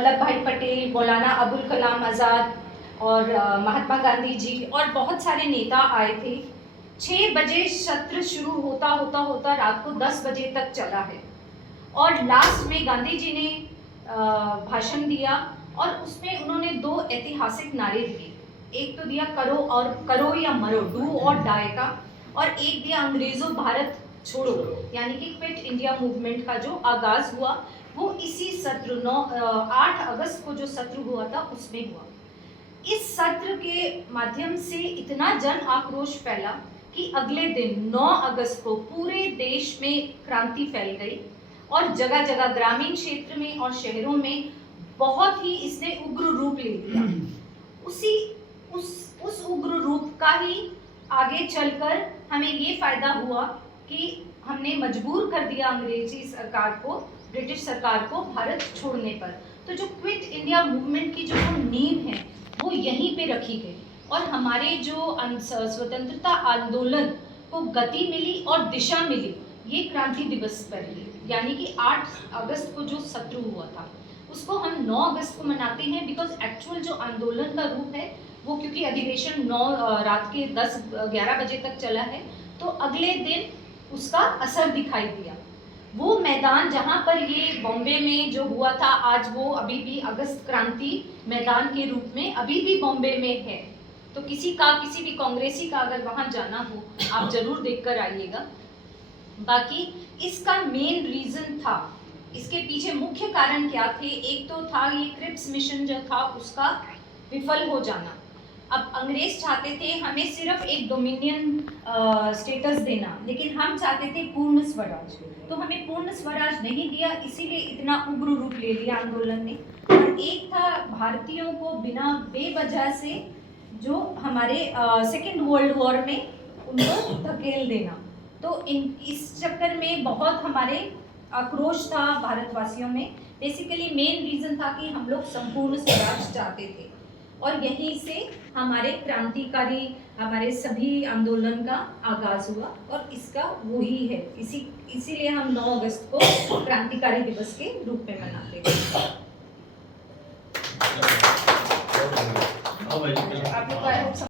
वल्लभ भाई पटेल, मौलाना अबुल कलाम आज़ाद और महात्मा गांधी जी और बहुत सारे नेता आए थे। 6 बजे सत्र शुरू होता होता होता रात को 10 बजे तक चला है और लास्ट में गांधी जी ने भाषण दिया और उसमें उन्होंने 2 ऐतिहासिक नारे दिए। एक तो दिया करो या मरो, डू और डाई का, और एक दिया अंग्रेजों भारत छोड़ो, यानी कि क्विट इंडिया मूवमेंट का जो आगाज हुआ वो इसी सत्र 8 अगस्त को जो सत्र हुआ था उसमें हुआ। इस सत्र के माध्यम से इतना जन आक्रोश फैला कि अगले दिन 9 अगस्त को पूरे देश में क्रांति फैल गई और जगह जगह ग्रामीण क्षेत्र में और शहरों में बहुत ही इसने उग्र रूप ले लिया। उस उग्र रूप का ही आगे चलकर हमें ये फायदा हुआ कि हमने मजबूर कर दिया अंग्रेजी सरकार को, ब्रिटिश सरकार को भारत छोड़ने पर। तो जो क्विट इंडिया मूवमेंट की जो नींव है वो यहीं पे रखी गई और हमारे जो स्वतंत्रता आंदोलन को गति मिली और दिशा मिली ये क्रांति दिवस पर ही, यानी कि 8 अगस्त को जो सत्र हुआ था उसको हम 9 अगस्त को मनाते हैं। बिकॉज एक्चुअल जो आंदोलन का रूप है वो, क्योंकि अधिवेशन रात के 10-11 बजे तक चला है, तो अगले दिन उसका असर दिखाई दिया। वो मैदान जहाँ पर ये बॉम्बे में जो हुआ था, आज वो अभी भी अगस्त क्रांति मैदान के रूप में अभी भी बॉम्बे में है। तो किसी भी कांग्रेसी का अगर वहाँ जाना हो आप जरूर देखकर आइएगा। बाकी इसका मेन रीजन था, इसके पीछे मुख्य कारण क्या थे, एक तो था ये क्रिप्स मिशन जो था उसका विफल हो जाना। अब अंग्रेज चाहते थे हमें सिर्फ एक डोमिनियन स्टेटस देना, लेकिन हम चाहते थे पूर्ण स्वराज, तो हमें पूर्ण स्वराज नहीं दिया, इसीलिए इतना उग्र रूप ले लिया आंदोलन ने। और एक था भारतीयों को बिना बेवजह से जो हमारे सेकेंड वर्ल्ड वॉर में उनको धकेल देना। तो इस चक्कर में बहुत हमारे आक्रोश था भारतवासियों में। बेसिकली मेन रीज़न था कि हम लोग संपूर्ण स्वराज चाहते थे और यहीं से हमारे क्रांतिकारी, हमारे सभी आंदोलन का आगाज हुआ और इसका वही है, इसीलिए हम 9 अगस्त को क्रांतिकारी दिवस के रूप में मनाते हैं।